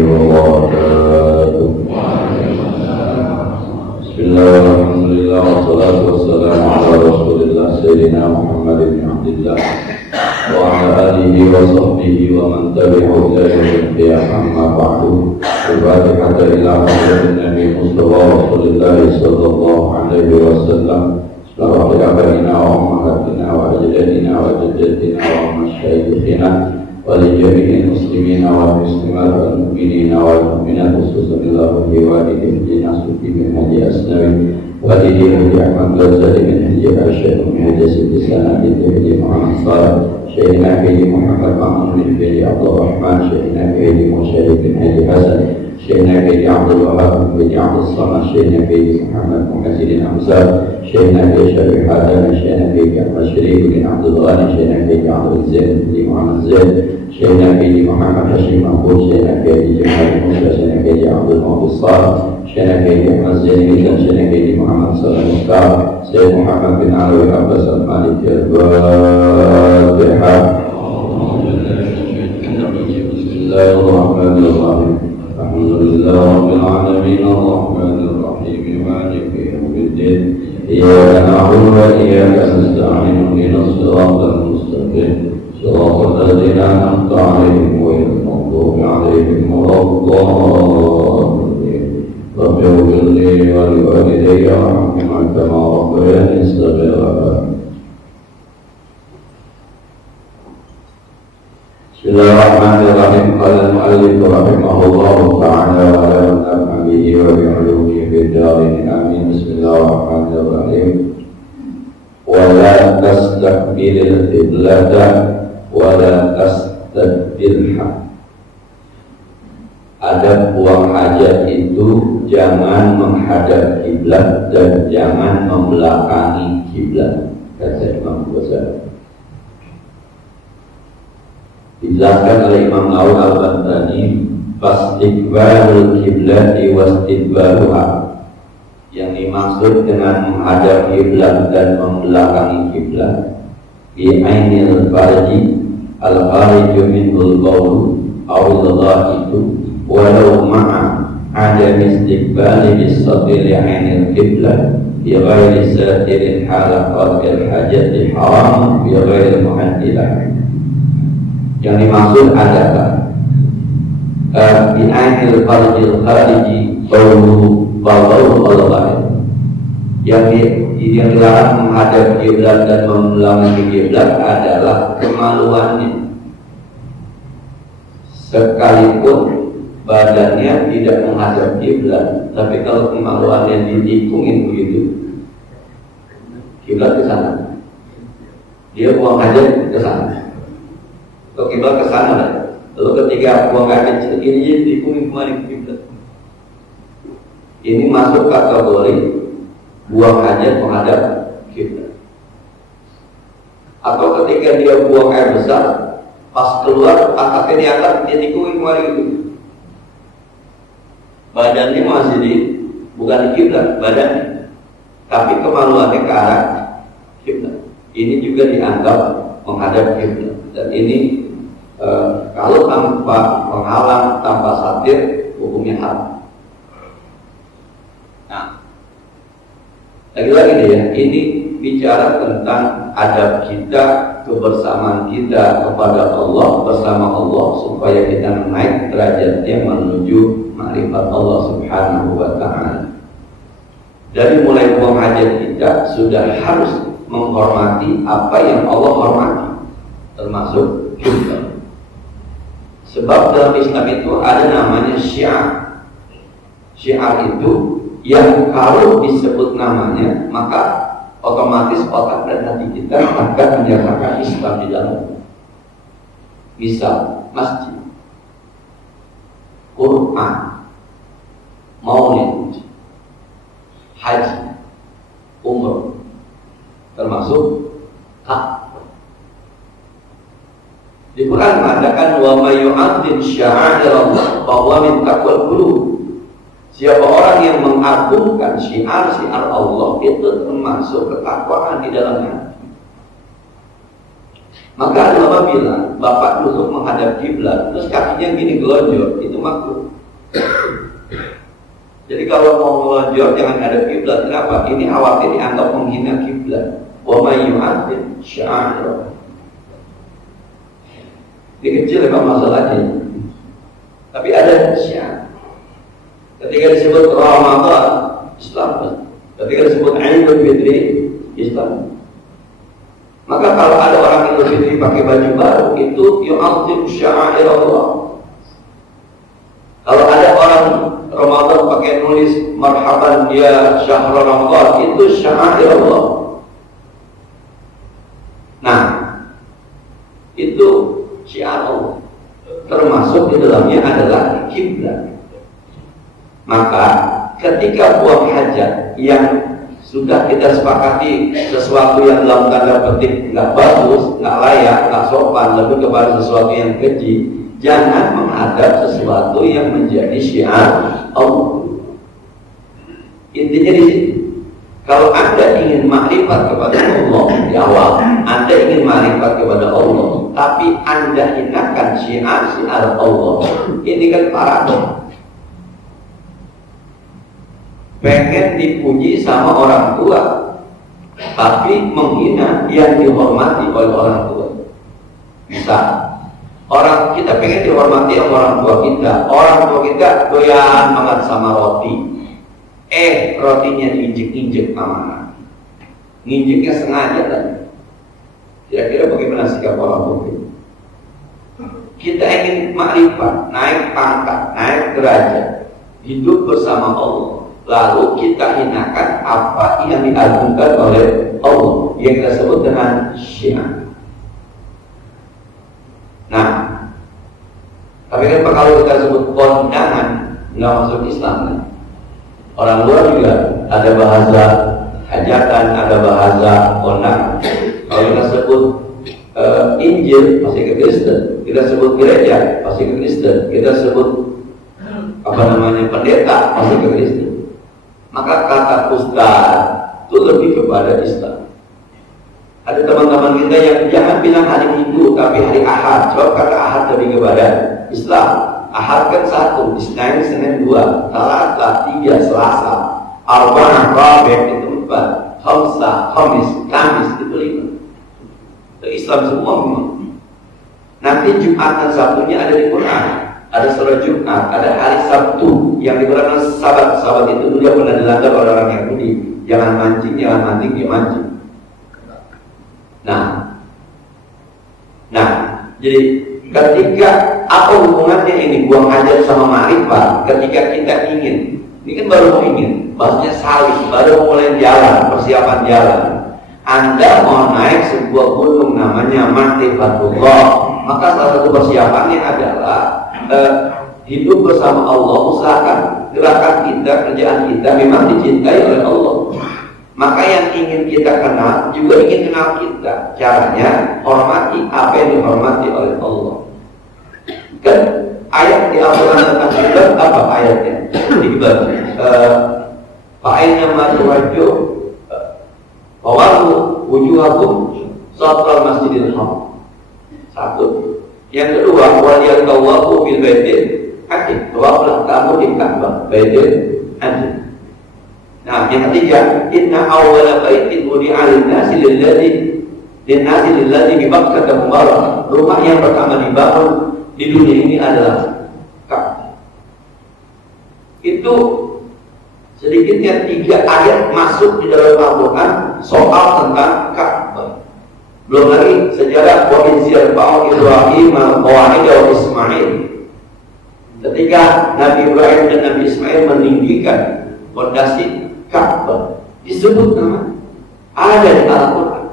wabarakatuh. Bismillahirrahmanirrahim. Wassalatu wassalamu ala Rasulillah Sayyidina Muhammad bin Abdillah wa ala alihi wa sahbihi wa man tabi'ahu ila yaumil qiyamah. Amma ba'du. Al-Fatihah ila Muhammadin Nabi Mustafa Rasulillah sallallahu alaihi wasallam. Salawat abaina wa ummahatina wa ajdadina wa jaddatina wa masyayikhina wa li jami'il muslimina wal muslimat wal mu'minina wal mu'minat khususan ila walidihim dinasuki min haji asnawi walidihim Ahmad Ghazali min haji Asyad min haji Siti Sana bin haji Muhammad Salih Syekhina haji Muhammad Ma'mun bin haji Abdul Rahman Syekhina haji Musyahid bin haji Hasan Syekhina haji Abdul Wahab bin haji Abdul Samad Syekhina haji Muhammad Muhajidin Hamzah Syekhina haji Syarif Hadan Syekhina haji Ahmad Syarif bin Abdul Ghani Syekhina haji Abdul Zain bin Muhammad Zain Syekhina haji Muhammad Hashim Mahfuz Syekhina haji Jamal Musa Syekhina haji Abdul Muhammad Salih Syekhina haji Ahmad Zaini dan Syekhina haji Muhammad Salih Mukhtar Syekh Muhammad bin Alwi Abbas Al-Maliki Al-Fatihah. Bismillahirrahmanirrahim. Alhamdulillah Rabbil Alamin Ar-Rahmanir Rahim Maliki Yawmiddin Iyyaka na'budu wa iyyaka nasta'in Ihdinas siratal mustaqim Siratal ladzina an'amta 'alaihim ghairil maghdubi 'alaihim waladdallin Rabbi ighfir li wa li walidayya warhamhuma kama rabbayani shaghira. Bismillahirrahmanirrahim. Qala al-mu'allif rahimahullahu ta'ala wa la naf'a bihi wa bi 'ulumihi fid dharain amin. Bismillahirrahmanirrahim. Wa la tastaqbilil qiblata wa la tastadbirha. Adab buang hajat itu jangan menghadap kiblat dan jangan membelakangi kiblat, kata Imam Ghazali. Dijelaskan oleh Imam Nawawi Al-Bantani, fastiqbalul kiblati wastidbaruha. Yang dimaksud dengan menghadap kiblat dan membelakangi kiblat bi ainil farji al-khariju minhul qawlu awil gha'itu walau ma'a ada istiqbali bis-sadri ainil kiblat bi ghairi satirin halaqatil hajati haram bi ghairi muhaddilah. Yang dimaksud adalah bi ainil farjil khariji qawlu wallahu al-ghaib. Yang dilarang menghadap kiblat dan membelakangi kiblat adalah kemaluannya, sekalipun badannya tidak menghadap kiblat, tapi kalau kemaluannya ditikungin begitu, kiblat ke sana, dia buang hajat ke sana, atau kiblat ke sana. Lalu ketika buang hajat kecil ini dia ditikungin kembali ke kiblat. Ini masuk kategori buang hajat menghadap kiblat. Atau ketika dia buang air besar, pas keluar angkatnya diangkat, dia tikungin kembali gitu. Badannya masih bukan di kiblat badannya, tapi kemaluannya ke arah kiblat. Ini juga dianggap menghadap kiblat. Dan ini kalau tanpa penghalang, tanpa satir, hukumnya haram. Nah, lagi-lagi nih ya, ini bicara tentang adab kita, kebersamaan kita kepada Allah, bersama Allah, supaya kita naik derajatnya menuju makrifat Allah Subhanahu wa ta'ala. Dari mulai buang hajat kita sudah harus menghormati apa yang Allah hormati, termasuk kiblat. Sebab dalam Islam itu ada namanya syiar. Syiar itu yang kalau disebut namanya, maka otomatis otak dan hati kita akan menyatakan Islam di dalamnya. Misal masjid, Quran, maulid, haji, umrah, termasuk Ka'bah. Di Quran mengatakan wa may yu'azzim sya'airallah fa huwa min taqwal qulub. Siapa orang yang mengagungkan syiar-syiar Allah itu termasuk ketakwaan di dalam hati. Maka ada ulama bilang, bapak duduk menghadap kiblat, terus kakinya gini gelonjor, itu makruh. Jadi kalau mau melonjor jangan menghadap kiblat. Kenapa? Ini khawatir dianggap menghina kiblat. Wa may yu'azzim sya'air. Ini kecil memang masalahnya. Tapi ada syiar. Ketika disebut Ramadan, Islam. Ketika disebut Idul Fitri, Islam. Maka kalau ada orang Idul Fitri pakai baju baru, itu yu'azzim sya'air Allah. Kalau ada orang Ramadan pakai nulis marhaban ya syahr Ramadan, itu sya'air Allah. Nah, itu syiar Allah. Termasuk di dalamnya adalah kiblat. Maka ketika buang hajat yang sudah kita sepakati sesuatu yang dalam tanda petik nggak bagus, nggak layak, nggak sopan, lebih kepada sesuatu yang keji, jangan menghadap sesuatu yang menjadi syiar Allah. Intinya di sini, kalau Anda ingin makrifat kepada Allah di awal, Anda ingin makrifat kepada Allah, tapi Anda hinakan syiar-syiar Allah, ini kan paradoks. Pengen dipuji sama orang tua, tapi menghina yang dihormati oleh orang tua. Bisa. Orang kita pengen dihormati sama orang tua kita doyan banget sama roti. Rotinya diinjek-injek sama, nginjeknya sengaja tadi. Kira-kira bagaimana sikap orang tua? Kita ingin makrifat, naik pangkat, naik derajat, hidup bersama Allah. Lalu kita hinakan apa yang diagungkan oleh Allah, yang kita sebut dengan syiar. Nah, tapi kan kalau kita sebut kondangan, nggak masuk Islam kan? Orang luar juga ada bahasa hajatan, ada bahasa kondangan. Kalau kita sebut Injil, masih ke Kristen. Kita sebut gereja, masih ke Kristen. Kita sebut pendeta, masih ke Kristen. Maka kata ustaz itu lebih kepada Islam. Ada teman-teman kita yang jangan bilang hari Minggu tapi hari Ahad. Sebab kata Ahad lebih kepada Islam. Ahad kan satu, Isnin, Senin dua, Selasa tiga, Selasa, Arba'ah, Rabi' itu empat, Khamsah, Khamis, Kamis itu lima. Itu Islam semua memang. Nanti Jumat dan Sabtunya ada di Quran. Ada sholat Jumat, ada hari Sabtu yang digunakan sahabat. Sahabat itu dulu pernah dilanggar oleh orang Yahudi. Jangan mancing, jangan mancing, dia mancing. Nah, jadi ketika apa hubungannya ini buang hajat sama ma'rifat? Ketika kita ingin, ini kan baru mau ingin, maksudnya salih, baru mulai jalan, persiapan jalan. Anda mau naik sebuah gunung namanya Ma'rifatullah, maka salah satu persiapannya adalah hidup bersama Allah. Usahakan gerakan kita, kerjaan kita memang dicintai oleh Allah. Maka yang ingin kita kenal juga ingin kenal kita. Caranya hormati apa yang dihormati oleh Allah. Kan ayat di Al-Quran tentang kiblat apa ayatnya? Kiblat fa'inna ma tuwajjuh fawallu wujuhakum syatral masjidil haram. Satu. Yang kedua, waliyat tawafu bil baitil atiq. Tawaflah kamu di Ka'bah, baitil atiq. Nah, yang ketiga, inna awwala baitin wudi'a lin-nasi lillazi bi Makkah mubarak. Rumah yang pertama dibangun di dunia ini adalah Ka'bah. Itu sedikitnya 3 ayat masuk di dalam Al-Quran soal tentang Ka'bah. Belum lagi sejarah wa insyirfa'u Ibrahim al-Qawa'id wa Ismail. Ketika Nabi Ibrahim dan Nabi Ismail meninggikan fondasi Ka'bah, disebut nama ada di Al-Quran.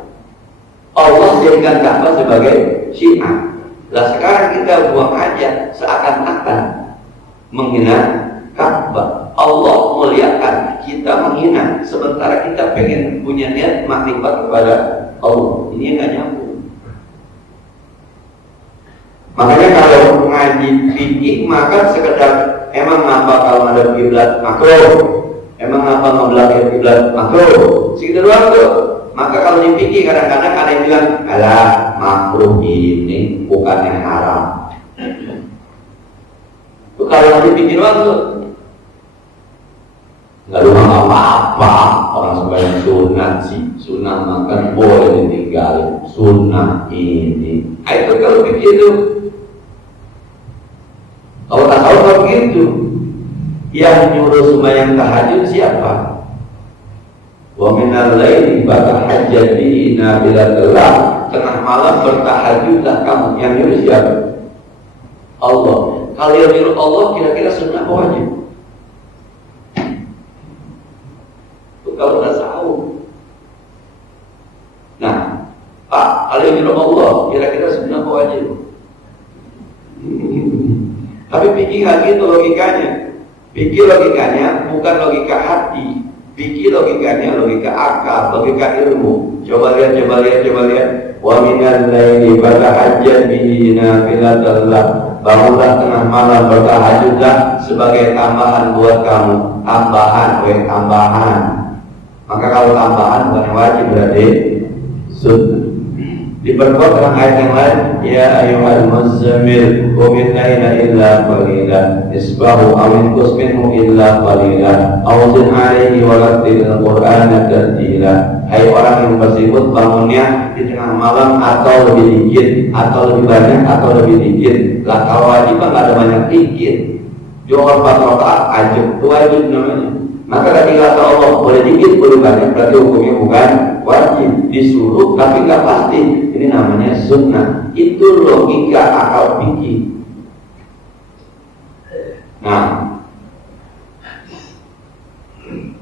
Allah jadikan Ka'bah sebagai syiar. Nah sekarang kita buang aja seakan-akan menghina Ka'bah. Allah muliakan, kita menghina, sementara kita pengen punya niat makrifat kepada Allah. Ini nggak nyambung. Makanya kalau ngaji fikih maka sekedar emang ngapa kalau ada kiblat makruh, emang ngapa ngebelakang kiblat makruh, segitu doang tuh. Maka kalau dipikir kadang-kadang ada yang bilang, alah makruh ini bukannya haram. Itu kalau dipikir waktu nggak lupa apa-apa, orang sebanyak sunat sih, sunat makan boleh ditinggalin, sunat ini. Itu kalau begitu, kalau tak tahu kalau begitu, yang nyuruh sembahyang tahajud siapa? Wa minal laili fatahajjad bihi nafilatallah, tengah malam bertahajudlah kamu. Yang nyuruh siapa? Allah. Kalau yang nyuruh Allah kira-kira sunnah apa wajib? Kalau nggak tahu. Nah, Pak, kalau yang nyuruh Allah kira-kira sunnah apa wajib? Tapi pikir lagi itu logikanya. Pikir logikanya bukan logika hati. Pikir logikanya logika akal, logika ilmu. Coba lihat. Wa minal laili fatahajjad bihi nafilatallah. Bangunlah tengah malam bertahajudlah sebagai tambahan buat kamu. Tambahan. Maka kalau tambahan bukan yang wajib berarti sunnah. Diperkuat dengan ayat yang lain, ya ayyuhal muzammil qum al-laila illa qalila nisfahu aw inqus minhu illa qalila aw zid 'alaihi wa rattilil qur'ana tartila. Hai orang yang bersibuk, bangunnya di tengah malam atau lebih dikit, atau lebih banyak atau lebih dikit. Lah kalau wajib kan ada banyak dikit. Johor 4 rakaat ajib, itu wajib namanya. Maka ketika kata Allah boleh dikit boleh banyak, berarti hukumnya bukan wajib, disuruh tapi nggak pasti. Ini namanya sunnah. Itu logika akal fikih. Nah,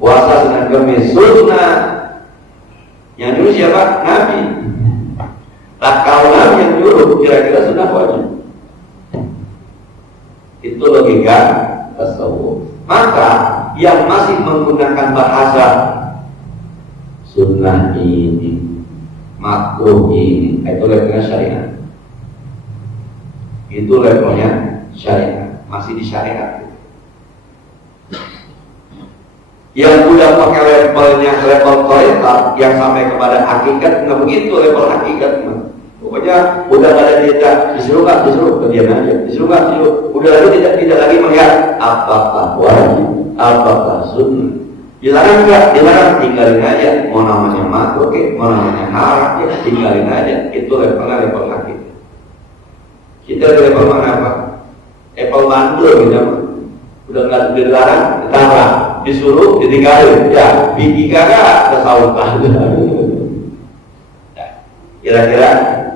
puasa Senin Kamis sunnah. Yang nyuruh siapa? Nabi. Nah, kalau Nabi yang nyuruh kira-kira sunnah wajib. Itu logika tasawuf. Maka yang masih menggunakan bahasa sunnah ini, makruh ini, itu levelnya syariat. Itu levelnya syariat, masih di syariat. Yang udah pakai level toilet yang sampai kepada hakikat, nggak begitu level hakikat. Pokoknya udah nggak ada jeda, disuruh kerjaan aja, disuruh. Udah lagi tidak lagi melihat apakah wajib, apakah sunnah. Dilarang nggak? Dilarang, tinggalin aja. Mau namanya makruh, mau namanya haram, ya tinggalin aja. Itu levelnya level hakikat. Kita di level mana apa? Level mandul gitu. Udah nggak dilarang, ditambah, disuruh, ditinggalin. Ya, bikin kagak kesautan. Kira-kira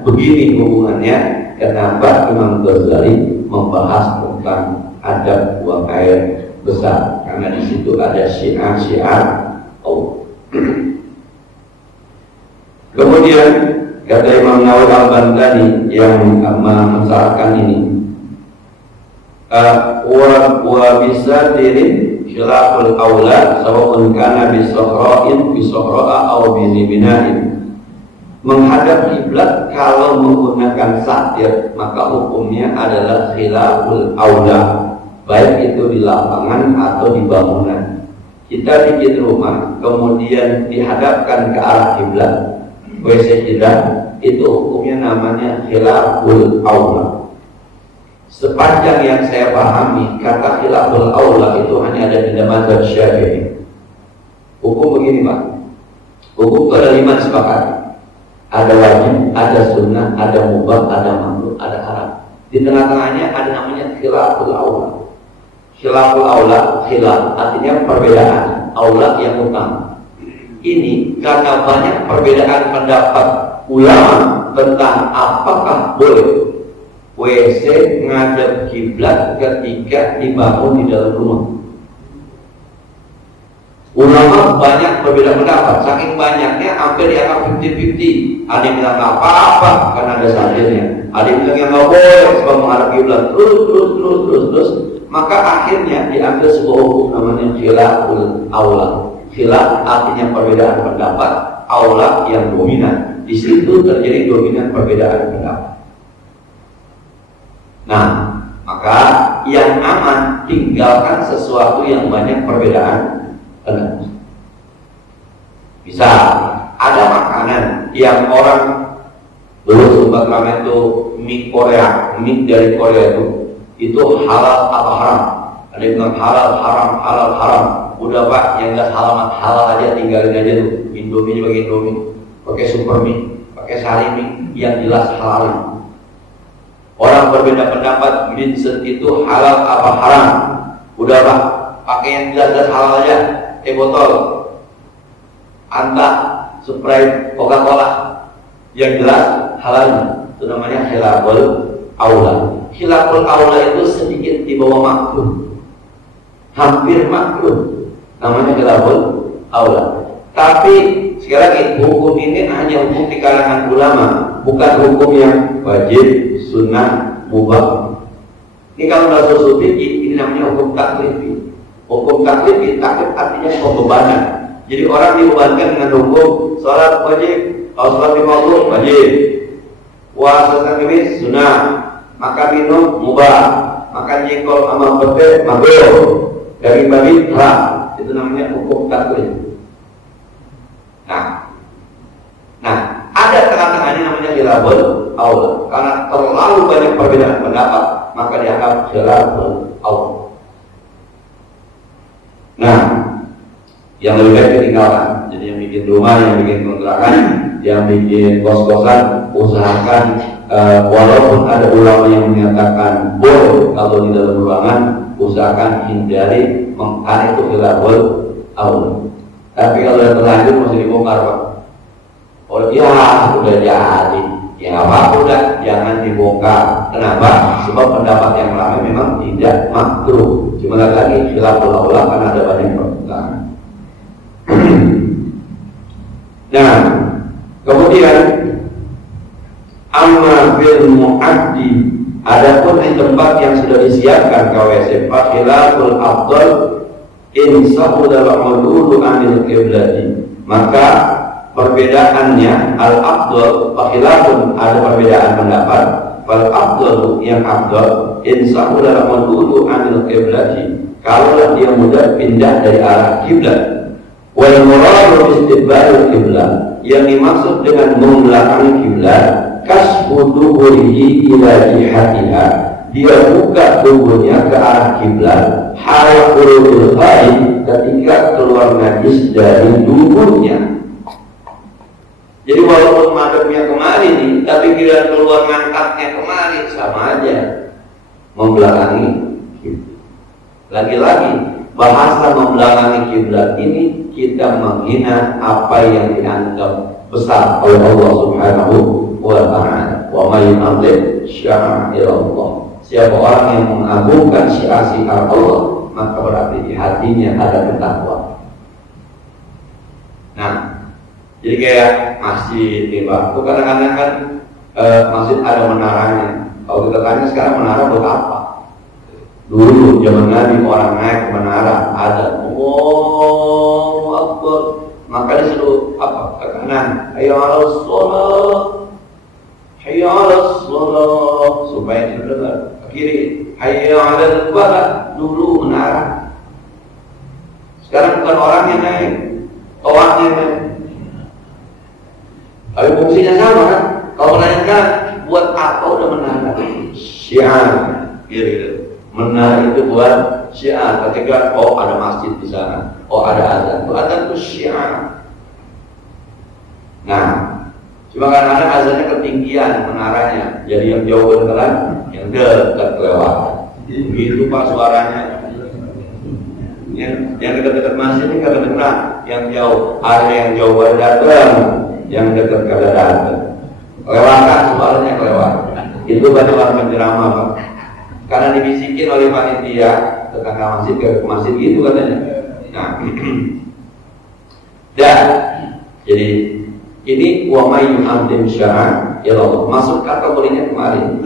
begini hubungannya kenapa Imam Ghazali membahas tentang adab buang air besar, karena di situ ada syiar Allah. Kemudian kata Imam Nawawi Al-Bandani yang mensyarahkan ini, wa bisa diri khilaful aula sawa'un kana bisohra'a aw binibinain. Menghadap kiblat kalau menggunakan satir maka hukumnya adalah khilaful aula, baik itu di lapangan atau di bangunan. Kita bikin rumah kemudian dihadapkan ke arah kiblat, WC kita, itu hukumnya namanya khilaful aula. Sepanjang yang saya pahami, kata khilaful aula itu hanya ada di mazhab Syafi'i. Hukum begini Pak, hukum itu ada 5 disepakati. Ada wajib, ada sunnah, ada mubah, ada makruh, ada haram. Di tengah-tengahnya ada namanya khilaful aula. Khilaful aula, khilaf artinya perbedaan, aula yang utama. Ini karena banyak perbedaan pendapat ulama tentang apakah boleh WC ngadep kiblat ketika dibangun di dalam rumah. Ulama banyak berbeda pendapat, saking banyaknya hampir dianggap 50-50. Ada yang bilang nggak apa-apa karena ada satirnya, ada yang bilang yang nggak boleh sebab menghadap kiblat terus. Maka akhirnya diambil sebuah hukum namanya khilaful aula. Khilaf artinya perbedaan pendapat, aula yang dominan. Di situ terjadi dominan perbedaan pendapat. Nah, maka yang aman tinggalkan sesuatu yang banyak perbedaan pendapat. Bisa ada makanan yang orang dulu sempat ramai itu mie Korea, mie dari Korea itu halal apa haram? Ada yang bilang halal, haram, halal, haram. Udah Pak, yang nggak halal, halal aja, tinggalin aja tuh. Indomie pakai Indomie, pakai super mie, pakai sari mie, yang jelas halal. Orang berbeda pendapat, Vincent itu halal apa haram? Udah Pak, pakai yang jelas-jelas halal aja. Botol, Anta, Sprite, Coca-Cola, yang jelas halal. Itu namanya khilaful aula. Khilaful aula itu sedikit di bawah makruh, hampir makruh, namanya khilaful aula. Tapi sekali lagi, hukum ini hanya hukum di kalangan ulama, bukan hukum yang wajib, sunnah, mubah. Ini kalau udah usul fikih, ini namanya hukum taklifi. Hukum taklifi, taklif artinya pembebanan. Jadi orang dibebankan dengan hukum sholat wajib, sholat lima waktu wajib, puasa Kamis sunnah, makan minum mubah, makan jengkol sama pete makruh, daging babi haram. Itu namanya hukum taklif. Nah, ada tengah-tengahnya namanya khilaful aula. Karena terlalu banyak perbedaan pendapat, maka dianggap khilaful aula. Nah, yang lebih baik ditinggalkan. Jadi yang bikin rumah, yang bikin kontrakan, yang bikin kos-kosan, usahakan walaupun ada ulama yang menyatakan boleh kalau di dalam ruangan, usahakan hindari karena itu khilaful aula. Tapi kalau yang terlanjur masih dibongkar Pak. Oh ya udah jadi, ya apa udah jangan dibongkar. Kenapa? Sebab pendapat yang ramai memang tidak makruh. Cuma lagi khilaful aula karena ada banyak perbedaan. Nah, kemudian amma bil muaddi, adapun di tempat yang sudah disiapkan KWC, khilaful afdal in sahudal ulul anil qiblati, maka perbedaannya al-afdal khilafun, ada perbedaan pendapat. Fal afdal yang afdal in sahudal ulul anil qiblati, kalau dia mudah pindah dari arah kiblat. Wal muradu istiqbalul kiblat, yang dimaksud dengan membelakangi kiblat, kasfu duburihi ila jihatiha, dia buka tubuhnya ke arah kiblat, hal urudul haid, ketika keluar najis dari tubuhnya. Jadi walaupun madhabnya kemari nih, tapi bila keluar ngangkatnya kemari, sama aja membelakangi kiblat. Lagi-lagi bahasa membelakangi kiblat ini kita menghina apa yang dianggap besar oleh Allah Subhanahu wa ta'ala. Wa may yu'azzim sya'airallah, siapa orang yang mengagungkan syiar-syiar Allah, maka berarti di hatinya ada ketakwaan. Nah, jadi kayak masjid nih Pak, itu kadang-kadang kan masjid ada menaranya. Kalau kita tanya sekarang menara buat apa? Dulu zaman Nabi orang naik ke menara ada, Allahu Akbar, maka disuruh apa? Ke kanan, hayya 'alas shalah, hayya 'alas shalah, supaya didengar. Ke kiri, hayya 'alal falah. Dulu menara. Sekarang bukan orang yang naik, toangnya naik. Tapi fungsinya sama kan? Kalau menanyakan buat apa udah menara? Syiar, gitu. Menara itu buat syiar. Ketika ada masjid di sana, ada azan, itu azan itu syiar. Nah, cuma kadang-kadang azannya ketinggian menaranya, jadi yang jauh kedengeran, yang dekat kelewatan. Begitu Pak suaranya. Yang dekat-dekat masjid ini nggak kedengeran, yang jauh ada yang jauh baru datang, yang dekat kada datang. Kelewatan suaranya kelewatan. Itu banyak orang penceramah Pak. Karena dibisikin oleh panitia tetangga masjid ke masjid gitu katanya. Nah, dan jadi ini wa may yu'azzim sya'air Allah, masuk kategorinya kemarin.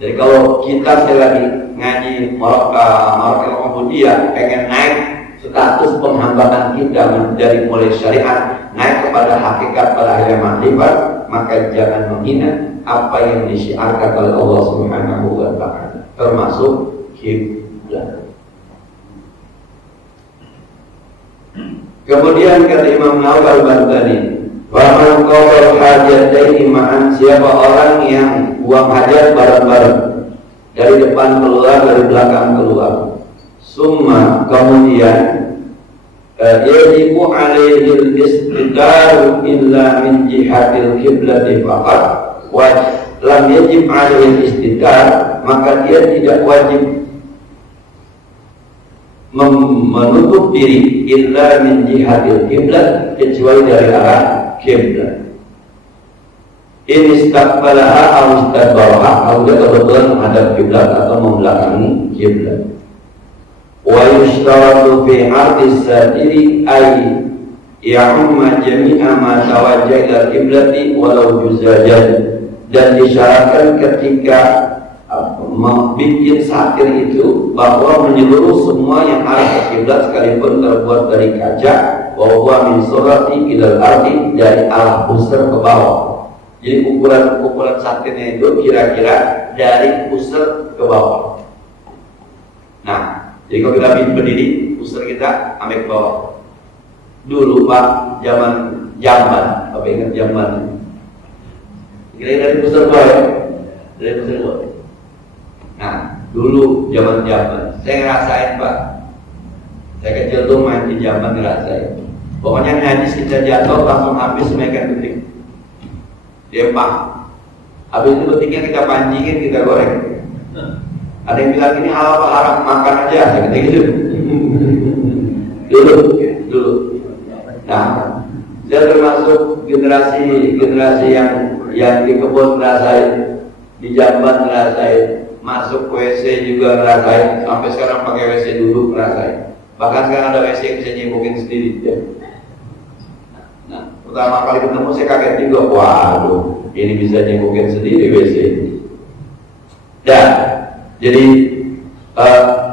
Jadi kalau kita sekali lagi ngaji Marakil Ubudiyah pengen naik status penghambaan kita dari mulai syariat naik kepada hakikat pada akhirnya makrifat, maka jangan menghina apa yang disyiarkan oleh Allah Subhanahu wa ta'ala, termasuk kiblat. Kemudian kata Imam Nawawi Al-Baghdadi, Faman qadal hajataini ma'an, siapa orang yang buang hajat bareng-bareng, dari depan keluar, dari belakang keluar. Summa, kemudian yajibu alaihi al-istidar illa min jihatil qiblati faqat, wa lam yajib alaihi al-istidar, maka dia tidak wajib menutup diri illa min jihatil qiblat, kecuali dari arah kiblat. In istaqbalaha aw istadbaraha, kalau dia kebetulan menghadap kiblat atau membelakangi kiblat. Wa yushtaratu fi 'ardis satiri ay ya'umma jami'a ma tawajjaha ila kiblati walau juzajan, dan disyaratkan ketika membuat satir itu bahwa menyeluruh semua yang arah ke kiblat sekalipun terbuat dari kaca, bahwa min surati ilal ardi, dari arah pusar ke bawah. Jadi ukuran satirnya itu kira-kira dari pusar ke bawah. Nah, jadi kalau kita berdiri, pusar kita ambil ke bawah. Dulu Pak, zaman jamban, apa ingat jamban? Kira-kira dari pusar ke bawah ya? Dari pusar ke bawah. Nah, dulu zaman jamban, saya ngerasain Pak. Saya kecil tuh main di jamban ngerasain. Pokoknya hadis kita jatuh langsung habis semaikan betik. Dia paham. Habis itu betiknya kita pancingin, kita goreng. Ada yang bilang ini halal apa haram, makan aja, saya kata gitu. Dulu. Nah, saya termasuk generasi yang di kebun ngerasain, di jamban ngerasain, masuk WC juga ngerasain, sampai sekarang pakai WC duduk ngerasain. Bahkan sekarang ada WC yang bisa nyibukin sendiri. Ya. Nah, pertama kali ketemu saya kaget juga, waduh, ini bisa nyibukin sendiri WC. Dan jadi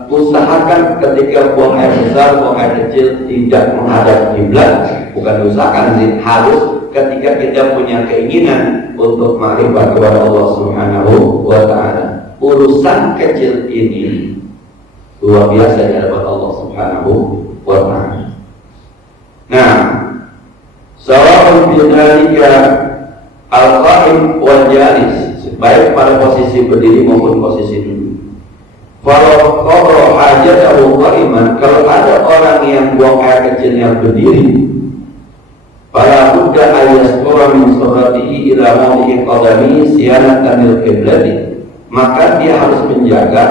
usahakan ketika buang air besar, buang air kecil tidak menghadap kiblat. Bukan usahakan sih, harus ketika kita punya keinginan untuk makrifat kepada Allah Subhanahu wa Ta'ala. Urusan kecil ini luar biasa di hadapan Allah Subhanahu wa Ta'ala. Nah, sawa'un bidzalika al-qa'im wal jalis, baik pada posisi berdiri maupun posisi duduk. Kalau qadha hajatahu qa'iman, kalau ada orang yang buang air kecilnya berdiri, fala budda ayastura min suratihi ila mawdi'i qadami siyanatan lil qiblati, maka dia harus menjaga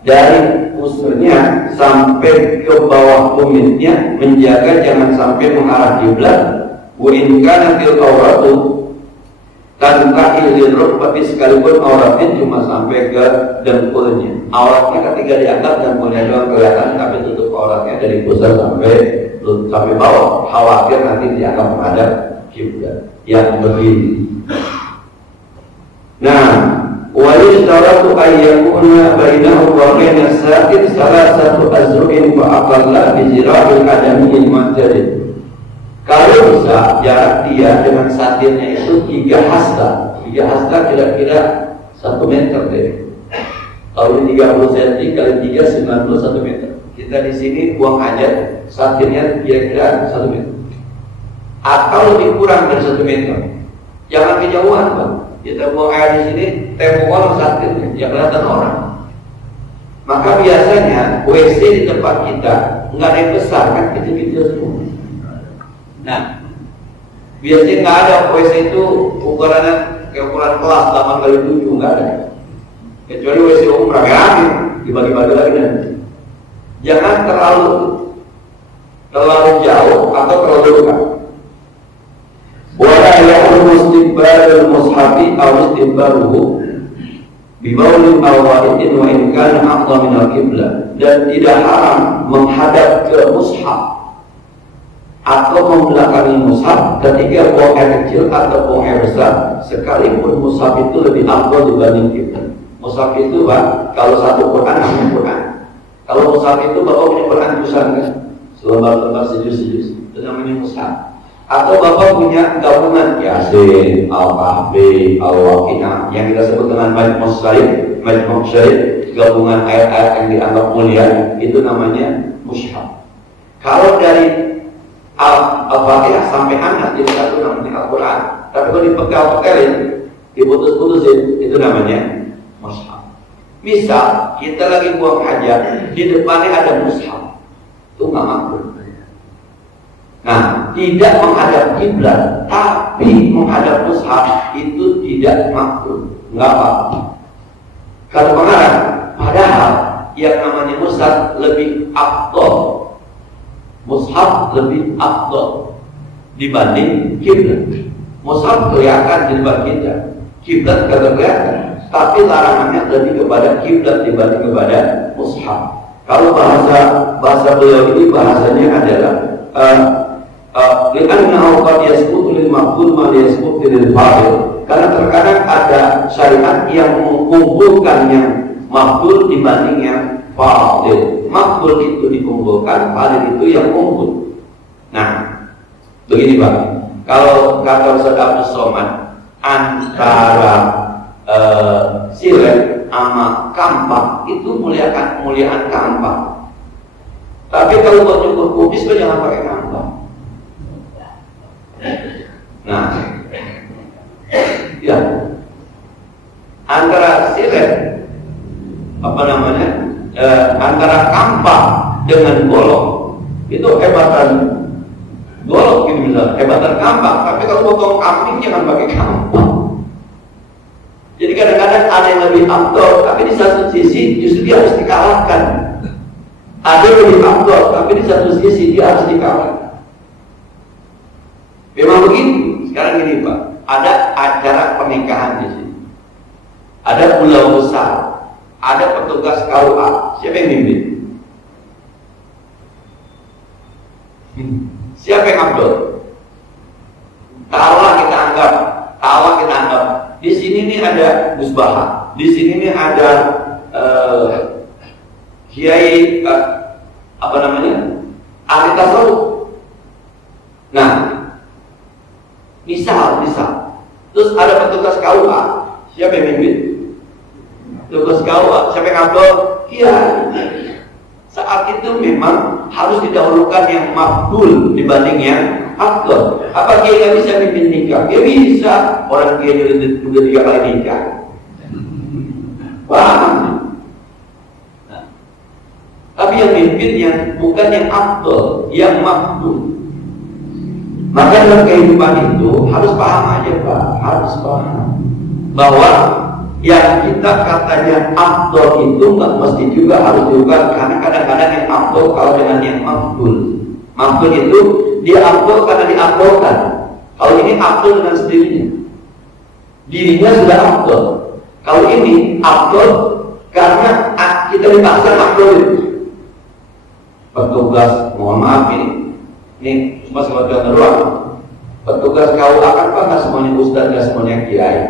dari pusarnya sampai ke bawah tumitnya, menjaga jangan sampai mengarah kiblat. Wa in kana til auratu tanpa ilil rukbati, sekalipun auratnya cuma sampai ke dengkulnya. Auratnya ketika diangkat dengkulnya doang kelihatan, tapi tutup auratnya dari pusar sampai bawah. Khawatir nanti dianggap menghadap kiblat yang berdiri. Nah, wali syaratu ayyakuna bainahu wa bainas satir salasatu azru'in wa aqalla bi zira'il adamiyil mu'tadid. Kalau bisa jarak dia dengan satirnya itu 3 hasta. 3 hasta kira-kira 1 meter deh. Kalau ini 30 cm kali 3 91 meter. Kita di sini buang hajat, satirnya kira-kira 1 meter. Atau lebih kurang dari 1 meter. Jangan kejauhan, Bang. Kita buang air di sini, tempokan satirnya, yang kelihatan orang. Maka biasanya WC di tempat kita nggak ada yang besar, kan kecil-kecil semua. Nah, biasanya nggak ada WC itu ukurannya kayak ukuran kelas 8x7, nggak ada. Kecuali WC umum rame-rame, dibagi-bagi lagi nanti. Jangan terlalu jauh atau terlalu dekat. Wala ya'ul istiqbalul mushafi aw istiqbaluhu bi bawlin aw wa'idin wa in kana aqdha min al-qiblah, dan tidak haram menghadap ke mushaf atau membelakangi mushaf ketika buang air kecil atau buang air besar, sekalipun mushaf itu lebih afdal dibanding kiblat. Mushaf itu Pak, kalau satu Quran namanya Quran. Kalau mushaf itu Bapak punya Quran tulisan kan, selembar-lembar sejus-sejus, itu namanya mushaf. Atau Bapak punya gabungan Yasin, Al-Kahfi, Al-Waqi'ah, yang kita sebut dengan Majmu' Syarif, gabungan ayat-ayat yang dianggap mulia, itu namanya mushaf. Kalau dari Al-Fatihah sampai Anas jadi satu namanya Al-Quran. Tapi kalau dipegal-pegalin, diputus-putusin, itu namanya mushaf. Misal kita lagi buang hajat, di depannya ada mushaf, itu nggak makruh. Nah, tidak menghadap kiblat, tapi menghadap mushaf itu tidak makruh, nggak apa-apa. Kalau pengarang, padahal yang namanya mushaf lebih afdol. Mushaf lebih afdol dibanding kiblat. Mushaf kelihatan di depan kita, kiblat kagak kelihatan. Tapi larangannya lebih kepada kiblat dibanding kepada mushaf. Kalau bahasa beliau ini bahasanya adalah li'annahu qad yasbutu lil maqbul ma yasbutu lil fadil. Karena terkadang ada syariat yang mengumpulkan yang maqbul dibanding yang fadil. Makbul itu dikumpulkan, fadil itu yang kumpul. Nah, begini Pak, kalau kata Ustaz Abdul Somad, antara silet sama kampak itu muliaan kampak. Tapi kalau buat nyukur kubis, jangan pakai kampak. Nah, ya, antara silet antara kampak dengan golok itu hebatan golok gitu misalnya, hebatan kampak. Tapi kalau potong kambing jangan pakai kampak. Jadi kadang-kadang ada yang lebih afdol, tapi di satu sisi justru dia harus dikalahkan. Ada yang lebih afdol, tapi di satu sisi dia harus dikalahkan. Memang begitu. Sekarang gini Pak, ada acara pernikahan di sini, ada pulau besar, ada petugas KUA. Siapa yang mimpin? Siapa yang afdol? Taruhlah kita anggap di sini nih ada Gus Baha, di sini nih ada Kiai ahli tasawuf. Nah, misal terus ada petugas KUA. Siapa yang mimpin? Tugas KUA. Siapa yang afdol? Iya. Saat itu memang harus didahulukan yang mafdul dibanding yang afdol. Apa dia nggak bisa mimpin nikah? Ya bisa. Orang dia juga 3 kali nikah. Paham? Nah, tapi yang mimpin yang bukan yang afdol, yang mafdul. Maka dalam kehidupan itu harus paham aja Pak, harus paham bahwa yang kita katanya afdol itu nggak mesti juga harus diubah, karena kadang-kadang yang afdol kalau dengan yang mafdul. Mafdul itu dia afdol karena diafdolkan. Kalau ini afdol dengan sendirinya, dirinya sudah afdol. Kalau ini afdol karena kita dipaksa afdol itu. Petugas, mohon maaf ini cuma sebagai ruang. Petugas KUA kan Pak, nggak semuanya ustaz, nggak semuanya kiai.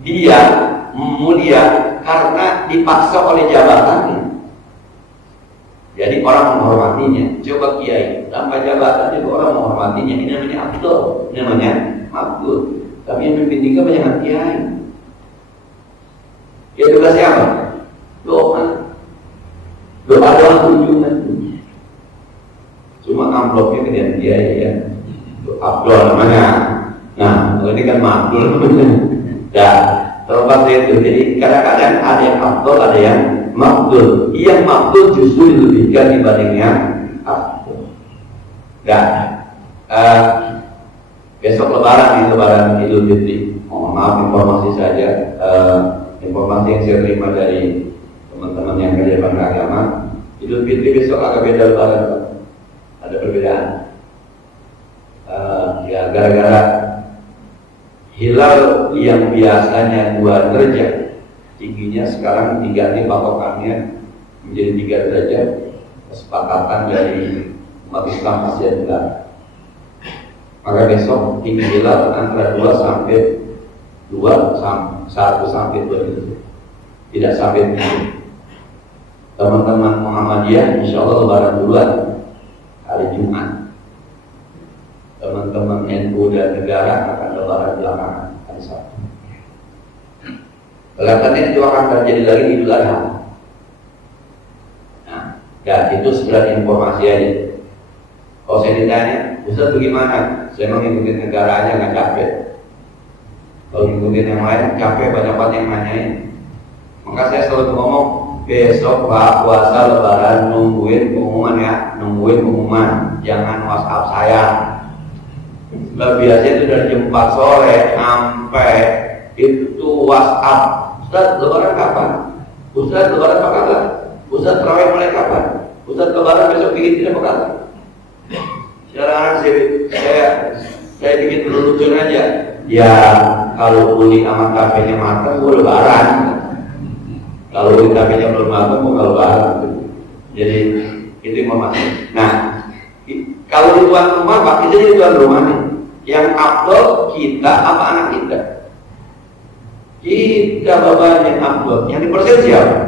Dia mulia karena dipaksa oleh jabatannya. Jadi orang menghormatinya. Coba kiai tanpa jabatan juga orang menghormatinya. Ini namanya afdol, ini namanya mafdul. Tapi yang mimpin nikah banyak kiai. Ya tugasnya apa? Doa doang kunjungan. Cuma amplopnya kemudian kiai ya. Afdol namanya. Nah, ini kan mafdul namanya. Ya, terlepas dari itu. Jadi kadang-kadang ada yang afdol, ada yang mafdul. Yang mafdul justru dilebihkan dibanding yang afdol. Dan besok lebaran Idul Fitri. Mohon maaf informasi saja, informasi yang saya terima dari teman-teman yang kerja pada agama. Idul Fitri besok agak beda lebaran, ada perbedaan. Ya gara-gara hilal yang biasanya 2 derajat tingginya sekarang diganti patokannya menjadi 3 derajat. Kesepakatan dari umat Islam Asia Tenggara. Maka besok tinggi hilal antara 1 sampai 2 derajat, tidak sampai 3. Teman-teman Muhammadiyah insya Allah lebaran duluan hari Jumat. Teman-teman NU dan negara akan lebaran belakangan hari Sabtu. Kelihatannya itu akan terjadi lagi di Idul Adha. Nah, ya itu sekedar informasi aja. Kalau saya ditanya, Ustaz bagaimana? Saya mau ngikutin negara aja nggak capek. Kalau ngikutin yang lain capek, banyak yang nanyain. Maka saya selalu ngomong, besok Pak puasa Lebaran nungguin pengumuman ya, nungguin pengumuman, jangan WhatsApp saya. Sebab biasanya itu dari jam 4 sore sampai itu WhatsApp. Ustaz Lebaran kapan? Ustaz Lebaran apa kabar? Ustaz terawih mulai kapan? Ustaz Lebaran besok bikin tidak apa kabar? Sekarang saya bikin lucu aja. Ya kalau uli sama kafenya matang, gue Lebaran. Kalau uli kafenya belum matang, gue Lebaran. Jadi itu informasi. Nah, kalau di tuan rumah, Pak, kita jadi tuan rumah nih. Yang afdol kita apa anak kita? Kita bapak yang afdol. Yang dipersen siapa?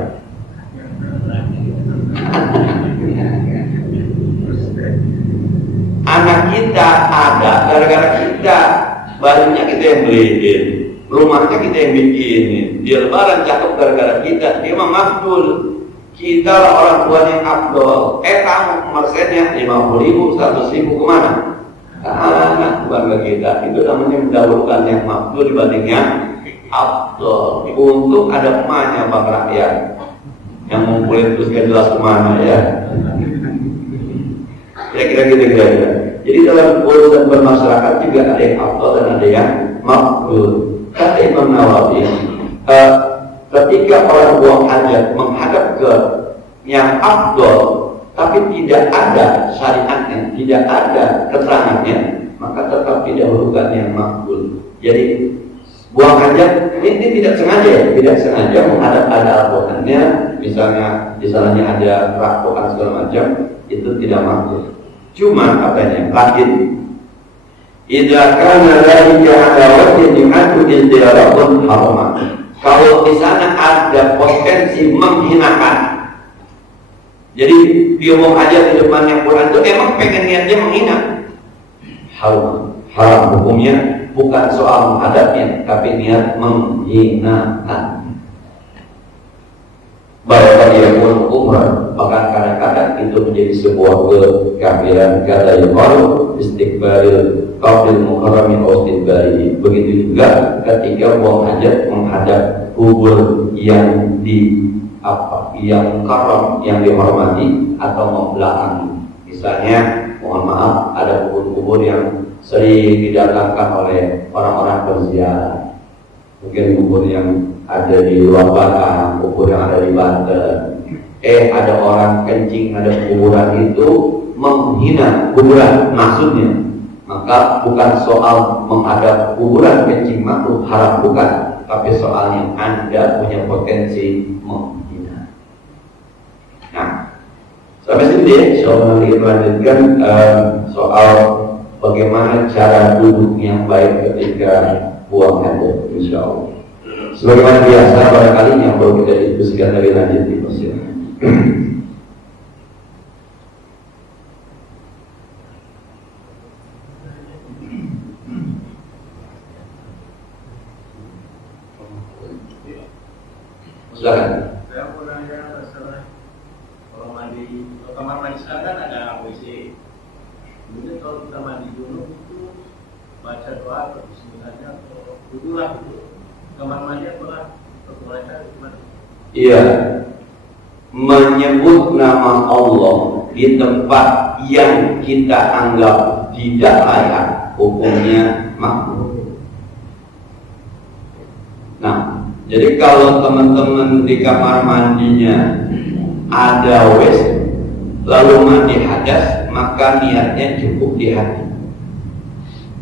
Anak kita ada gara-gara kita. Bajunya kita yang beliin, rumahnya kita yang bikinin. Dia Lebaran cakep gara-gara kita. Dia mah makbul. Kita lah orang tua yang afdol. Kamu mersennya 50.000, 100.000 kemana? Anak bangga kita. Itu namanya mendahulukan yang makbul dibanding yang afdol. Untung ada emaknya bang rakyat yang ngumpulin terus gak jelas kemana ya. Kira-kira gitu. Jadi dalam urusan bermasyarakat juga ada yang afdol dan ada yang makbul. Kata Imam Nawawi, ketika orang buang hajat menghadap ke yang afdol, tapi tidak ada syariatnya, tidak ada keterangannya, maka tetap didahulukan yang makbul. Jadi buang hajat ini tidak sengaja menghadap ada Al-Qur'annya, misalnya di sananya ada raktokan segala macam, itu tidak makbul. Cuma katanya, lakin idza kana dzalika ala wajhin yu'addu izdiarabun harama. Kalau di sana ada potensi menghinakan. Jadi dia mau aja di depannya Quran itu emang pengen niatnya menghina. Haram hukumnya bukan soal menghadapnya, tapi niat menghinakan. Bahwa dia pun umrah, bahkan kadang-kadang itu menjadi sebuah kekafiran. Kata yuqalu istiqbalil qabril mukarramin aw istidbarihi. Begitu juga ketika buang hajat menghadap kubur yang yang karam, yang dihormati, atau membelakangi. Misalnya, mohon maaf, ada kubur-kubur yang sering didatangkan oleh orang-orang berziarah. Mungkin kubur yang ada di luar Batam, kubur yang ada di Banten. Ada orang kencing ada kuburan itu menghina kuburan maksudnya. Maka bukan soal menghadap kuburan kencing makruh haram, bukan, tapi soalnya Anda punya potensi menghina. Nah, sampai sini soal nanti kita lanjutkan soal bagaimana cara duduk yang baik ketika buang hajat, insya Allah. Sebagaimana biasa barangkali yang perlu kita diskusikan lebih lanjut di Mesir. Silakan. Saya mau nanya masalah kalau mandi, kalau kamar mandi sekarang kan ada WC. Kemudian kalau kita mandi dulu itu baca doa atau bismillahnya atau duduk lah gitu. Kamar mandi apa perbolehkan gimana? Iya, menyebut nama Allah di tempat yang kita anggap tidak layak, hukumnya makruh. Nah, jadi kalau teman-teman di kamar mandinya ada WC lalu mandi hadas, maka niatnya cukup di hati,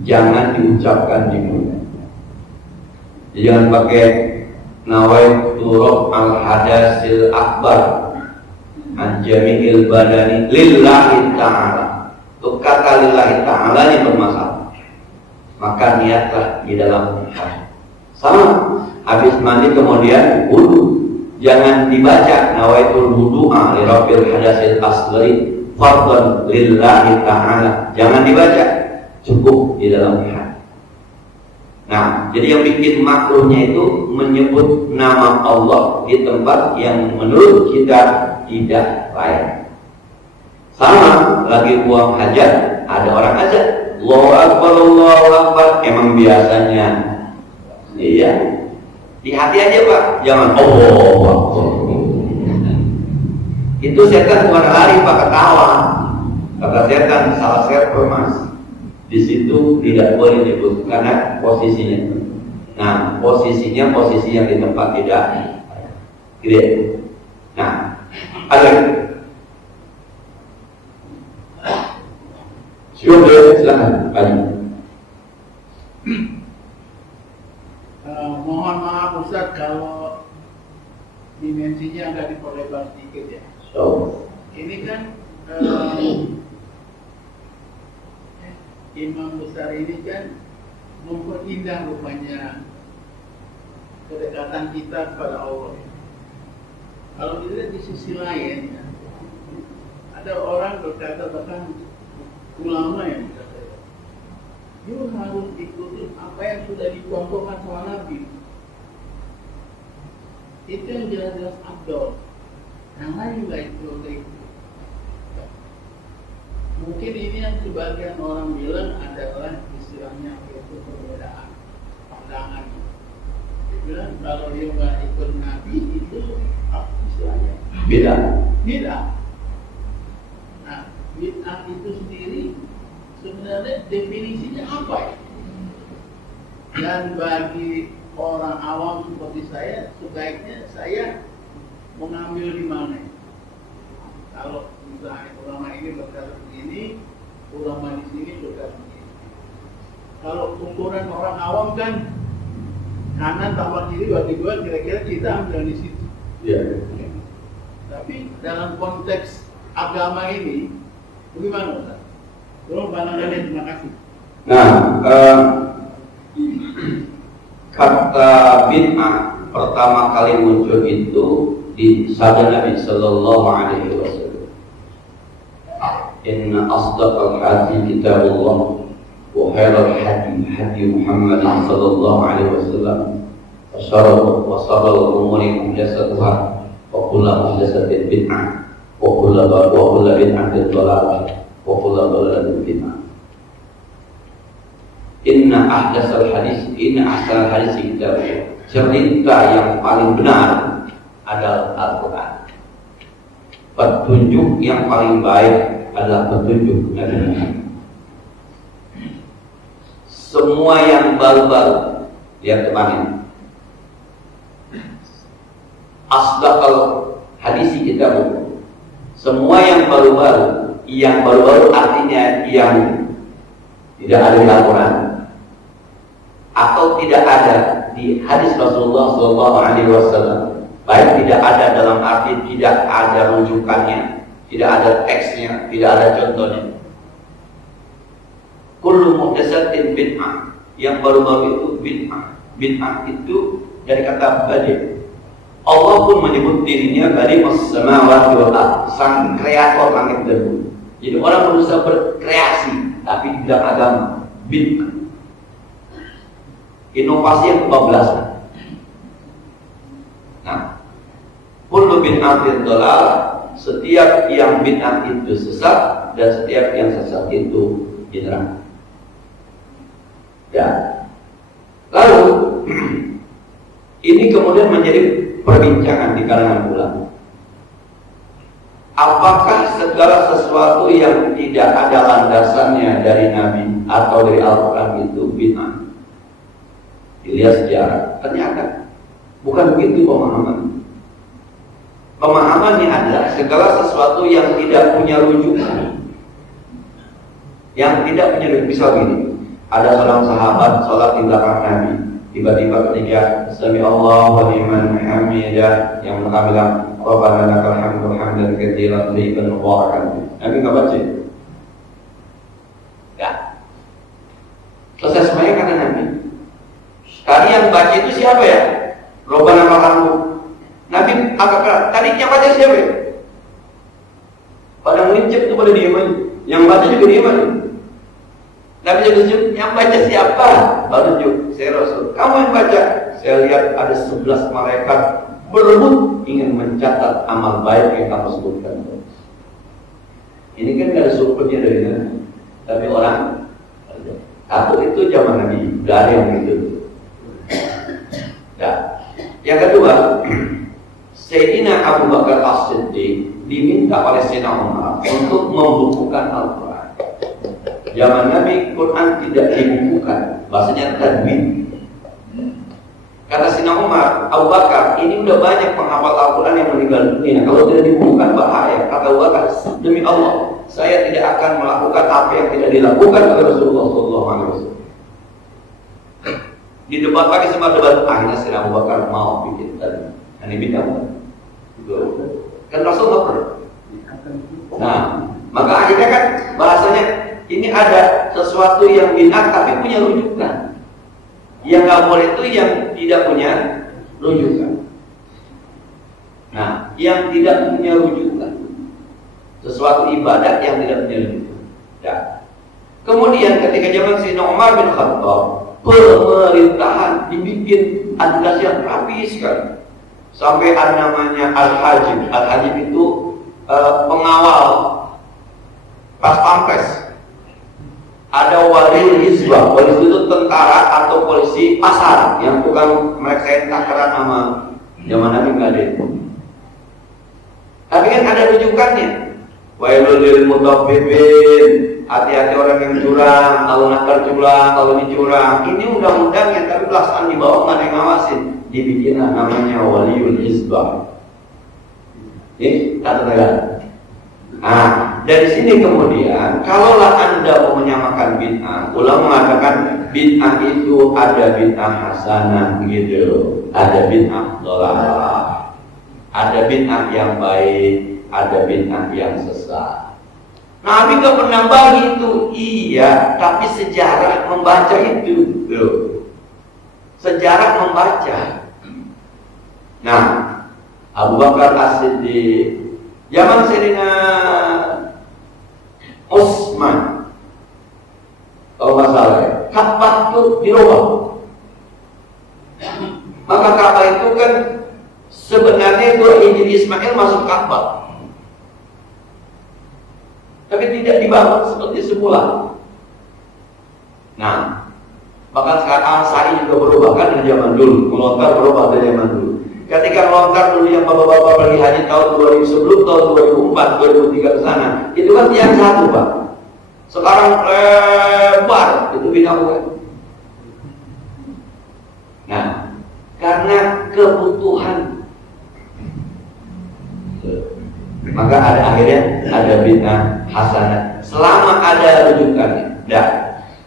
jangan diucapkan di mulut. Jangan pakai nawaitu raf'al hadasil akbar an jami'il badani lillahi ta'ala. Itu kata lillahi ta'ala ini bermasalah. Maka niatlah di dalam hati. Sama, habis mandi kemudian wudu, jangan dibaca nawaitul wudu'a li raf'il hadasil asghari fardhan lillahi ta'ala. Jangan dibaca, cukup di dalam hati. Nah, jadi yang bikin makruhnya itu menyebut nama Allah di tempat yang menurut kita tidak layak. Sama lagi buang hajat, ada orang azan, Allahu Akbar, Allahu Akbar, emang biasanya. Iya. Di hati aja Pak, jangan Allahu Akbar. Itu setan bukan lari Pak, ketawa. Kata setan, salah server Mas. Di situ tidak boleh disebut karena posisinya. Nah, posisinya posisi yang di tempat tidak. Gitu. Nah, ada. Silakan, Pak. Mohon maaf Ustaz kalau dimensinya agak diperlebar sedikit ya. Ini kan imam besar ini kan memperindah rupanya kedekatan kita kepada Allah. Kalau dilihat di sisi lain, ada orang berkata, bahkan ulama yang berkata, you harus ikuti apa yang sudah dicontohkan sama Nabi. Itu yang jelas-jelas abdol. Yang lain juga itu. Mungkin ini yang sebagian orang bilang adalah istilahnya itu perbedaan pandangan. Dia bilang kalau dia nggak ikut Nabi itu apa istilahnya? Beda. Nah, bid'ah itu sendiri sebenarnya definisinya apa ya? Dan bagi orang awam seperti saya, sebaiknya saya mengambil di mana? Kalau misalnya ulama ini berkata begini, ulama di sini berkata begini. Kalau ukuran orang awam kan kanan tambah kiri bagi dua, kira-kira kita ambil di situ. Iya. Tapi dalam konteks agama ini, bagaimana Ustaz? Tolong pandangannya, terima kasih. Nah, kata bid'ah pertama kali muncul itu di sabda Nabi Sallallahu Alaihi Wasallam. Inna asdaqal hadis kitabullah wa khairal hadi Muhammad Sallallahu Alaihi Wasallam. Wa sharral umuri muhdatsatuha wa kullu muhdatsatin bid'ah wa kullu bid'atin dhalalah wa kullu dhalalatin bid'ah. Inna ahsal hadis kitab. Cerita yang paling benar adalah Al-Quran. Petunjuk yang paling baik adalah petunjuk Nabi Muhammad. Semua yang baru-baru, lihat kemarin, asdaqal hadis kitab. Semua yang baru-baru artinya yang tidak ada di Al-Quran atau tidak ada di hadis Rasulullah SAW, baik tidak ada dalam arti tidak ada rujukannya, tidak ada teksnya, tidak ada contohnya. Kullu muhdatsatin bid'ah, yang baru-baru itu bid'ah. Bid'ah itu dari kata badi. Allah pun menyebut dirinya badi'us samawati wal ardh, sang kreator langit dan bumi. Jadi orang berusaha berkreasi, tapi di bidang agama bid'ah. Inovasi yang kebablasan. Nah, kullu bid'atin dhalalah, setiap yang bid'ah itu sesat dan setiap yang sesat itu bid'ah. Ya. Lalu ini kemudian menjadi perbincangan di kalangan ulama. Apakah segala sesuatu yang tidak ada landasannya dari Nabi atau dari Al-Quran itu bid'ah? Dilihat sejarah, ternyata bukan begitu pemahaman. Pemahamannya adalah segala sesuatu yang tidak punya rujukan, yang tidak punya rujukan. Misal gini, ada seorang sahabat sholat di belakang Nabi, tiba-tiba ketika Sami Allah wa liman hamidah, yang mereka bilang Rabbana lakal hamdu hamdan katsiran thayyiban mubarakan, Nabi nggak baca. Ya, selesai semuanya karena Nabi. Tadi yang baca itu siapa ya? Rabbana lakal hamdu. Nabi agak tadi yang baca siapa ya? Pada mengincip itu pada diam aja. Yang baca juga diam aja. Nabi juga sejuk, yang baca siapa? Baru sejuk, saya Rasul. Kamu yang baca? Saya lihat ada 11 malaikat berebut ingin mencatat amal baik yang kamu sebutkan. Ini kan gak ada sumbernya dari Nabi, Tapi orang atau itu zaman Nabi, udah ada yang gitu. Ya. Yang kedua, Sayyidina Abu Bakar As-Siddiq diminta oleh Sayyidina Umar untuk membukukan Al-Quran. Zaman Nabi, Quran tidak dibukukan, bahasanya tadwin. Kata Sayyidina Umar, Abu Bakar, ini udah banyak penghafal Al-Quran yang meninggal dunia. Kalau tidak dibukukan bahaya. Kata Abu Bakar, demi Allah, saya tidak akan melakukan apa yang tidak dilakukan oleh Rasulullah SAW. Di debat lagi sama debat, akhirnya Sayyidina Abu Bakar mau bikin tadi. Ini bid'ah. Kan Rasul nggak perlu. Nah, maka akhirnya kan bahasanya ini ada sesuatu yang bid'ah tapi punya rujukan. Yang nggak boleh itu yang tidak punya rujukan. Nah, yang tidak punya rujukan, sesuatu ibadat yang tidak punya rujukan. Ya. Kemudian ketika zaman Sayyidina Umar bin Khattab, pemerintahan dibikin administrasi yang rapi sekali. Sampai ada namanya Al-Hajib. Al-Hajib itu pengawal pas pampres. Ada wali hizbah. Wali itu tentara atau polisi pasar yang tukang mereksain takaran sama zaman Nabi nggak ada itu. Tapi kan ada rujukannya. Wailul lil mutaffifin. Hati-hati orang yang curang, kalau nakal curang, kalau dicurang. Ini undang-undangnya, tapi pelaksanaan di bawah nggak ada yang ngawasin. Dibikinlah namanya waliul hizbah. Ini kata negara. Nah, dari sini kemudian, kalaulah Anda mau menyamakan bid'ah, ulama mengatakan bid'ah itu ada bid'ah hasanah gitu, ada bid'ah dhalalah, ada bid'ah yang baik, ada bid'ah yang sesat. Nabi nggak pernah bagi itu, iya, tapi sejarah membaca itu, tuh. Sejarah membaca. Nah, Abu Bakar As-Siddiq, zaman Sayyidina Utsman, kalau nggak salah, Ka'bah itu dirubah. Maka Ka'bah itu kan sebenarnya itu Hijri Ismail masuk Ka'bah. Tapi tidak dibangun seperti semula. Nah, bahkan sekarang sa'i juga berubah kan dari zaman dulu, melontar berubah dari zaman dulu. Ketika melontar dulu yang bapak-bapak pergi haji tahun 2000 sebelum tahun 2004, 2003 ke sana, itu kan tiang satu Pak. Sekarang lebar, itu bid'ah bukan? Nah, karena kebutuhan, maka ada akhirnya ada bid'ah hasanah selama ada rujukannya. Dan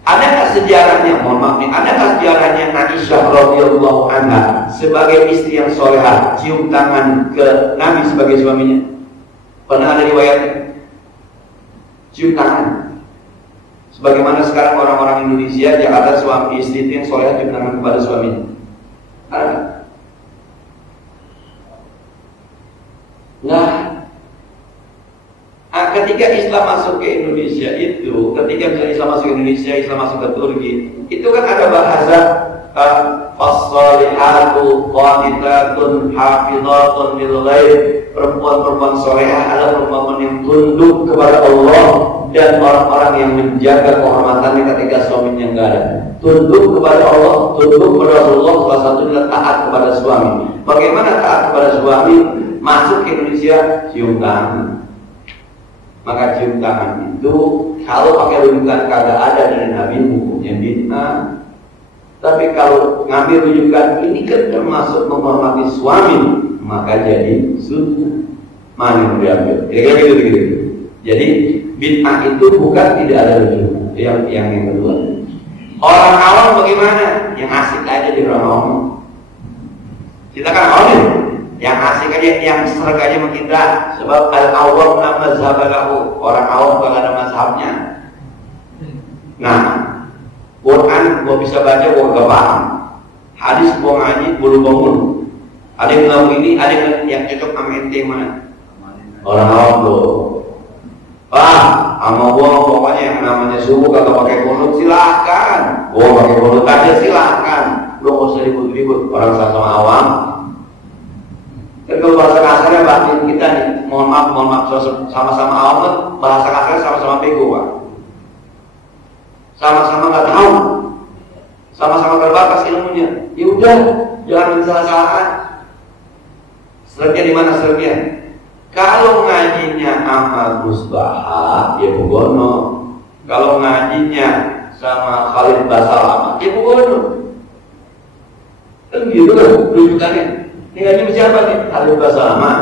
adakah sejarahnya? Mohon maaf nih, adakah sejarahnya Aisyah radhiyallahu anha sebagai istri yang solehah cium tangan ke Nabi sebagai suaminya? Pernah ada riwayatnya? Cium tangan. Sebagaimana sekarang orang-orang Indonesia Jakarta suami istri itu yang solehah cium tangan kepada suaminya. Ada? Nah, ketika Islam masuk ke Indonesia itu, ketika misalnya Islam masuk ke Indonesia, Islam masuk ke Turki, itu kan ada bahasa as-salihatu qanitatun hafizatun lil ghaib. Perempuan-perempuan solehah adalah perempuan yang tunduk kepada Allah dan orang-orang yang menjaga kehormatannya ketika suaminya enggak ada. Tunduk kepada Allah, tunduk kepada Rasulullah, salah satunya taat kepada suami. Bagaimana taat kepada suami? Masuk ke Indonesia, cium tangan. Maka cium tangan itu kalau pakai rujukan kagak ada dari Nabi, hukumnya bid'ah. Tapi kalau ngambil rujukan ini kan termasuk menghormati suami, maka jadi sunnah. Mana yang diambil? Kira-kira gitu. Jadi bid'ah itu bukan tidak ada rujukan. Yang kedua. Orang awam bagaimana? Yang asik aja di orang awam. Kita kan awam. Yang asik aja, yang serg aja menghindar. Sebab al-awwam la mazhaba lahu. Orang awam kalau ada mazhabnya. Nah, Quran gua bisa baca, gua gak paham. Hadis gua ngaji, belum bangun. Ada yang tahu ini, ada yang cocok sama ente mana? Orang awam loh. Sama gua pokoknya yang namanya subuh kagak pakai kunut silahkan. Gua pakai kunut aja silahkan. Lu gak usah ribut-ribut. Orang sama awam. Dan kalau bahasa kasarnya batin kita nih, mohon maaf, sama-sama awam kan bahasa kasarnya sama-sama bego Pak. sama-sama nggak tahu, sama-sama terbatas ilmunya. Ya udah, jangan salah-salahan. Seremnya di mana seremnya? Kalau ngajinya sama Gus Baha, ya Bugono. Kalau ngajinya sama Khalid Basalamah, ya Bugono. Kan gitu kan rujukannya. Ini ngaji siapa nih? Khalid Basalamah.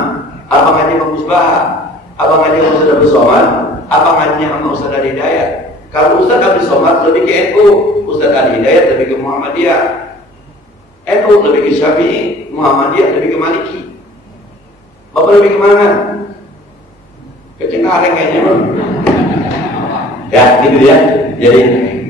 Apa ngaji sama Gus Baha? Apa ngaji sama Ustaz Abdul Somad? Apa ngaji sama Ustaz Adi Hidayat? Kalau Ustaz Abdul Somad lebih ke NU, Ustaz Adi Hidayat lebih ke Muhammadiyah. NU lebih ke Syafi'i, Muhammadiyah lebih ke Maliki. Bapak lebih kemana? Ke Cengkareng kayaknya. Ya, gitu ya. Jadi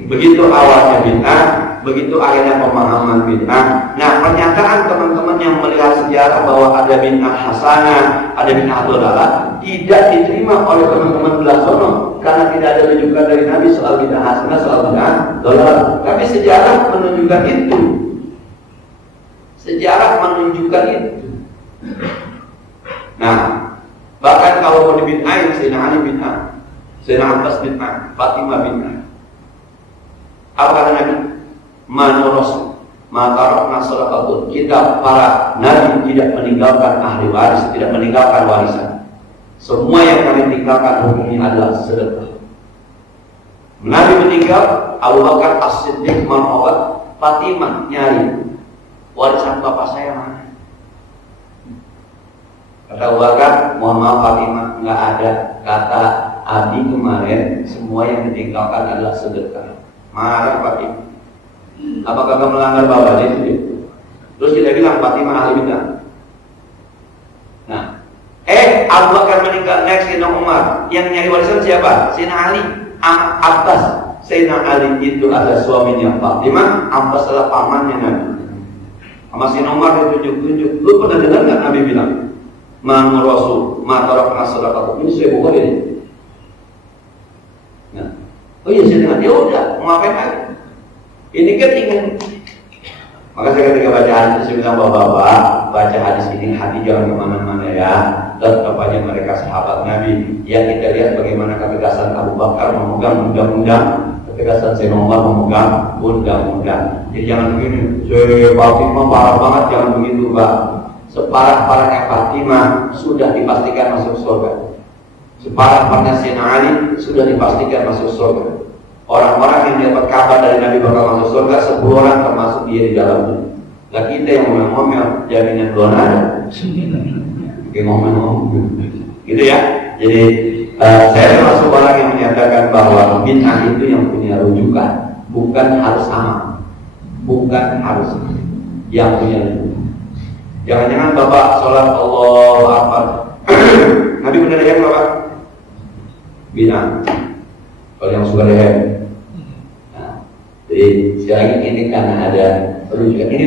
begitu awalnya bid'ah, begitu akhirnya pemahaman bid'ah. Nah, pernyataan teman-teman yang melihat sejarah bahwa ada bid'ah hasanah, ada bid'ah dhalalah, tidak diterima oleh teman-teman belah sono karena tidak ada rujukan dari Nabi soal bid'ah hasanah, soal bid'ah dhalalah. Tapi sejarah menunjukkan itu. Sejarah menunjukkan itu. Nah, bahkan kalau mau dibid'ahin, Sayyidina Ali bid'ah, Sayyidina Abbas bid'ah, Fatimah bid'ah. Apa kata Nabi? Manuros, matarokna sadaqatun. Kita para Nabi tidak meninggalkan ahli waris, tidak meninggalkan warisan. Semua yang kami tinggalkan hukumnya adalah sedekah. Nabi meninggal, Abu Bakar As-Siddiq merawat, Fatimah nyari warisan bapak saya mana? Kata Abu Bakar, mohon maaf Fatimah, nggak ada. Kata Abi kemarin, semua yang ditinggalkan adalah sedekah. Marah Fatimah. Apakah kamu melanggar bawah itu? Terus kita bilang Fatimah ahli bid'ah. Nah, Abu Bakar meninggal, next Sayyidina Umar. Yang nyari warisan siapa? Sayyidina Ali, Abbas. Sayyidina Ali itu adalah suaminya Fatimah, Abbas adalah pamannya Nabi. Sama Sayyidina Umar ditunjuk-tunjuk. Lu pernah dengar nggak Nabi bilang? Man Rasul, matarokna sadaqah. Ini saya buka ini. Nah, oh iya saya dengar. Ya udah, mau ngapain lagi? Ini kan ingin. Maka saya ketika baca hadis saya bilang bapak-bapak, baca hadis ini hati jangan kemana-mana ya. Tetap aja mereka sahabat Nabi. Ya kita lihat bagaimana ketegasan Abu Bakar memegang undang-undang, ketegasan Sayyidina Umar memegang undang-undang. Jadi jangan begini. Saya Fatimah parah banget, jangan begitu Pak. Separah-parahnya Fatimah sudah dipastikan masuk surga. Separah-parahnya Sayyidina Ali sudah dipastikan masuk surga. Orang-orang yang dapat kabar dari Nabi bakal masuk surga, 10 orang termasuk dia di dalamnya. Nah kita yang ngomel-ngomel jaminan belum ada. Kayak ngomel-ngomel. Gitu ya. Jadi saya termasuk orang yang menyatakan bahwa bid'ah itu yang punya rujukan, bukan harus sama, bukan harus yang punya rujukan. Jangan-jangan bapak sholat Allahu Akbar. Nabi benar ya bapak? Bina. Kalau yang suka leher. Nah, jadi sekali lagi ini karena ada rujukan. Ini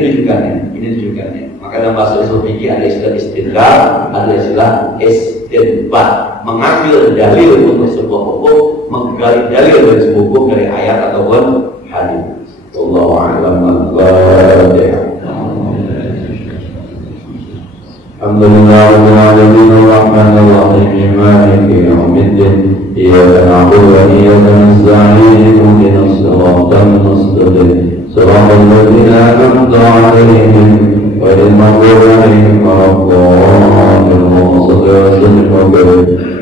rujukannya. Maka dalam bahasa usul fikih ada istilah istidlal, ada istilah istinbat. Mengambil dalil untuk sebuah hukum, menggali dalil dari sebuah hukum dari ayat ataupun hadis. Allahu a'lam bishawab. Alhamdulillah rabbil alamin arrahmanir rahim maliki yaumiddin iyyaka na'budu wa iyyaka nasta'in ihdinas siratal mustaqim siratal ladzina an'amta 'alaihim ghairil maghdubi 'alaihim waladdallin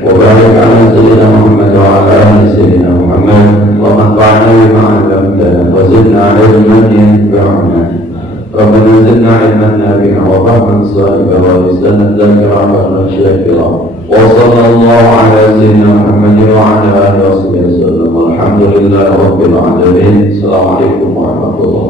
wa barik 'ala sayyidina Muhammad wa 'ala ali sayyidina Muhammad wa manfa'na bima 'allamtana wa zidna 'ilman yanfa'una ربنا زدنا علما نافعا وفهما صائبا ولسانا ذاكرا وقلبا شاكرا وصلى الله على سيدنا محمد وعلى اله وصحبه وسلم والحمد لله رب العالمين. السلام عليكم ورحمه الله.